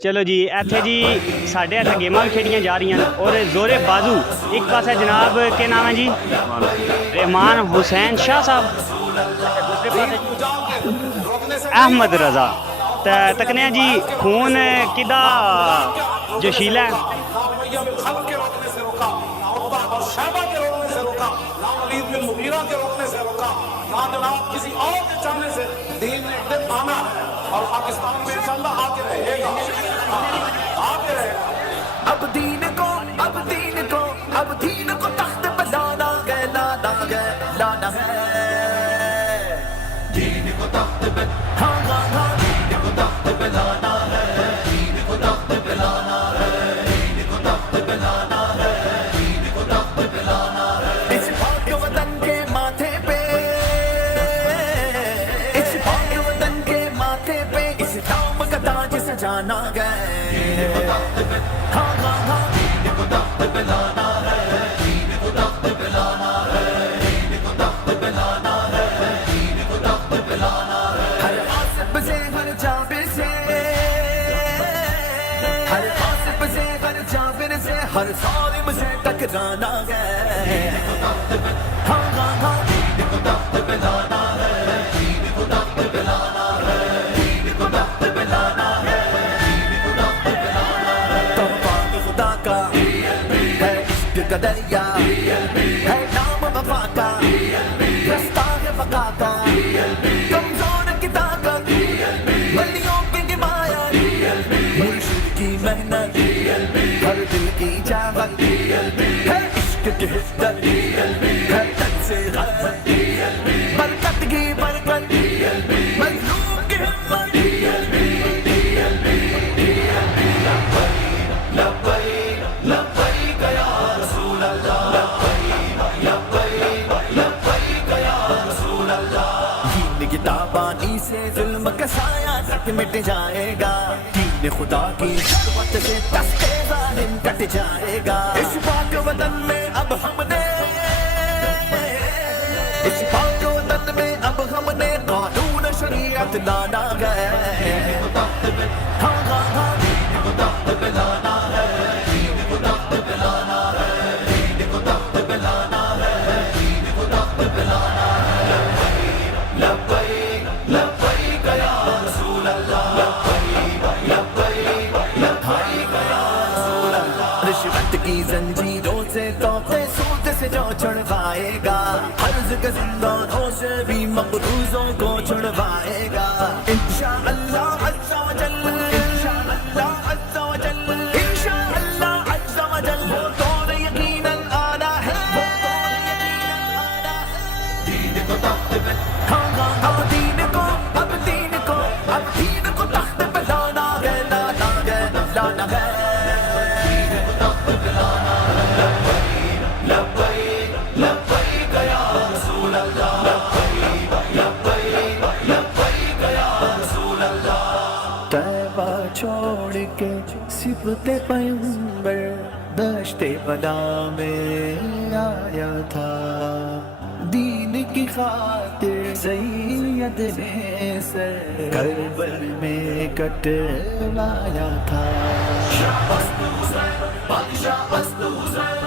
چلو جی ایتھے جی ساڈے ایتھے گیماں بھی کھیڈیاں جا رہی ہیں اور زورے بازو ایک پاس ہے جناب کے نام ہے جی رحمان حسین شاہ صاحب دوسرے پاس احمد رضا تکنے جی خون کدا جوشیلا ہے کسی اور کے چاہنے سے دین نے ایک دن آنا ہے اور پاکستان میں انشاءاللہ آ کے رہے گا آ کے رہے گا اب دین کو تخت پہ لانا ہے دین کو تخت پہ دین کو تخت پہ لانا ہے دین کو تخت پہ لانا ہے دین کو تخت پہ لانا ہے دین کو تخت پہ لانا ہے اس پاک وطن کے ماتھے پہ اسلام کا تاج سجانا گئے ہاں ہاں ہاں دین کو تخت پہ لانا ہے دین کو تخت پہ لانا ہے دین کو تخت پہ لانا ہے دین کو تخت پہ لانا ہے ہر غاصب سے ہر جابر سے ہر غاصب سے ہر جابر سے ہر ظالم سے ٹکرانا گئے ہاں ہاں ہاں دین کو تخت پہ لانا ہے دین کو تخت پہ لانا ہے کا دریا ہے نام وفا کا رستہ ہے بقا کا کمزور کی طاقت ولیوں کی حمایت مرشد کی محنت ہر دل کی چاہت ہے عشق کی حدت ہے تن سے غلط برکت کی برکت مظلوم کی ہمت کتابانی سے ظلم کا سایہ تک مٹ جائے گا دین خدا کی شہوت سے تخت ظالم کٹ جائے گا اس پاک وطن میں اب ہم نے اس پاک وطن میں اب ہم نے قانون شریعت لانا ہے ہاں ہاں ہاں دین کو تخت پہ لانا ہے دین کو تخت پہ لانا ہے دین کو تخت پہ لانا ہے دین کو تخت پہ لانا ہے لبیک لبیک یا رسول اللہ لبیک لبیک یا رسول اللہ رشوت کی زنجیروں سے توقع سود سے جو چھڑوائے گا عرض کے زندانوں سے بھی مقروضوں کو چھڑوائے گا انشاءاللہ عز و جل انشاءاللہ عز و جل انشاءاللہ عز و جل وہ دور یقیناً آنا ہے دین کو تخت پہ اب دین کو تخت پہ لانا ہے لانا ہے لانا ہے دین کو تخت پہ لانا ہے لبیک لبیک یا رسول اللہ لبیک لبیک یا رسول اللہ طیبہ چھوڑ کے صفت پیغمبر دشت بلا میں آیا تھا دین کی خاطر سید نے سر کربل میں کٹوایا تھا شاہ است حسین بادشاہ است حسین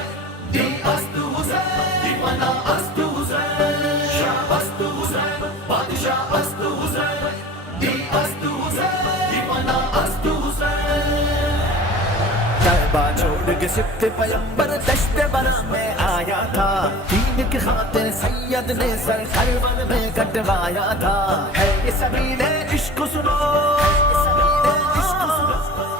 دی است حسین دیوانہ است حسین شاہ است حسین بادشاہ است حسین دی است حسین دیوانہ است حسین طیبہ چھوڑ کے سبت پیغمبر دشت بلا میں آیا تھا دین کی خاطر سید نے سر کربل میں کٹوایا تھا ہے یہ سبیل عشق سنو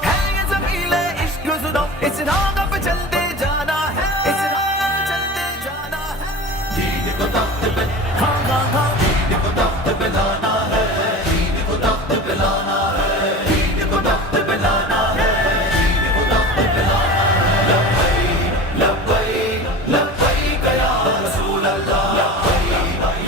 ہے یہ سبیل عشق سنو اس راہ پہ چلتے جانا ہے اس راہ پہ چلتے جانا ہے دین کو تخت پہ ہاں ہاں ہاں دین کو تخت پہ لانا ہے دین کو تخت پہ لانا ہے دین کو تخت پہ لانا ہے لبیک لبیک یا رسول اللہ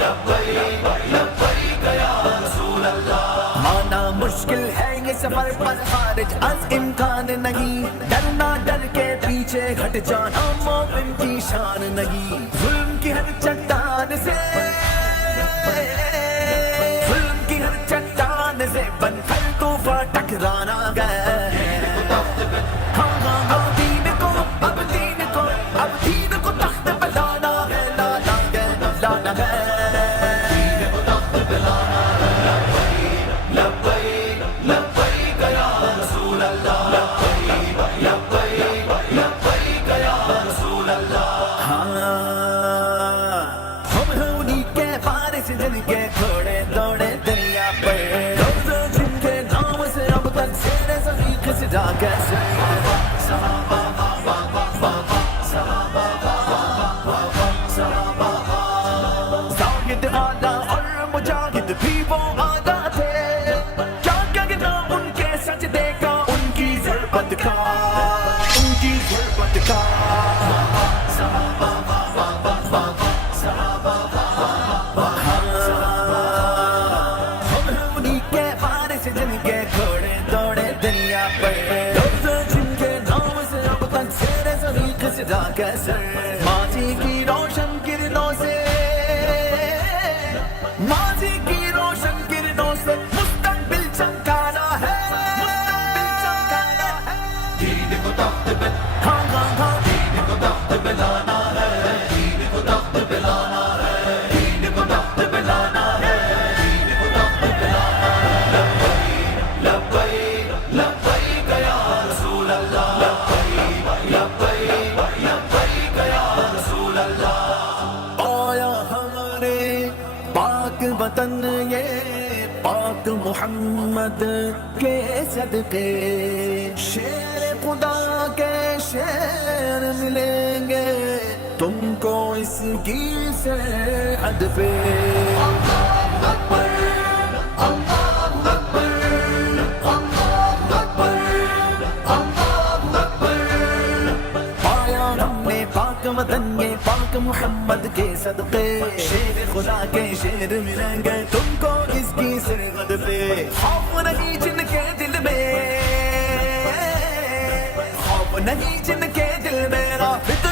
لبیک یا رسول اللہ مانا مشکل ہے یہ سفر پر خارج از امکان نہیں ڈرنا ڈر کے پیچھے ہٹ جانا مومن کی شان نہیں ظلم کی ہر چٹان سے ظلم کی ہر چٹان سے بن کر طوفان ٹکرانا گئے شیر زمین سے جا کیسے زاہد آدھا اور مجاہد بھی وہ آدھا تھے کیا کہنا ان کے سجدے کا ان کی ضربت کا ان کی ضربت کا انہی کے بارے سے جن کے گھوڑے دوڑے دنیا پر جن کے نام سے اب تک زیر زمین سے جا کیسے ماضی کی روشن کرنوں سے ماضی کی روشن کرنوں سے مستقبل چمکانا ہے مستقبل چمکانا ہے دین کو تخت پہ ہاں ہاں ہاں دین کو تخت پہ لانا ہے دین کو تخت پہ لانا ہے دین کو تخت پہ لانا ہے دین کو تخت پہ لانا ہے لبیک لبیک یا رسول اللہ لبیک لبیک لبیک یا رسول اللہ آیا ہمارے پاک وطن یہ پاک محمد کے صدقے شیر خدا کے شیر ملیں گے تم کو اس کی صحت پہ اللہ اکبر اللہ اکبر اللہ اکبر اللہ اکبر پایا ہم نے پاک وطن یہ پاک محمد کے صدقے شیر خدا کے شیر ملیں گے تم کو اس کی سرحد پہ خوف نہیں جن کے دل میں خوف نہیں جن کے دل میں رافت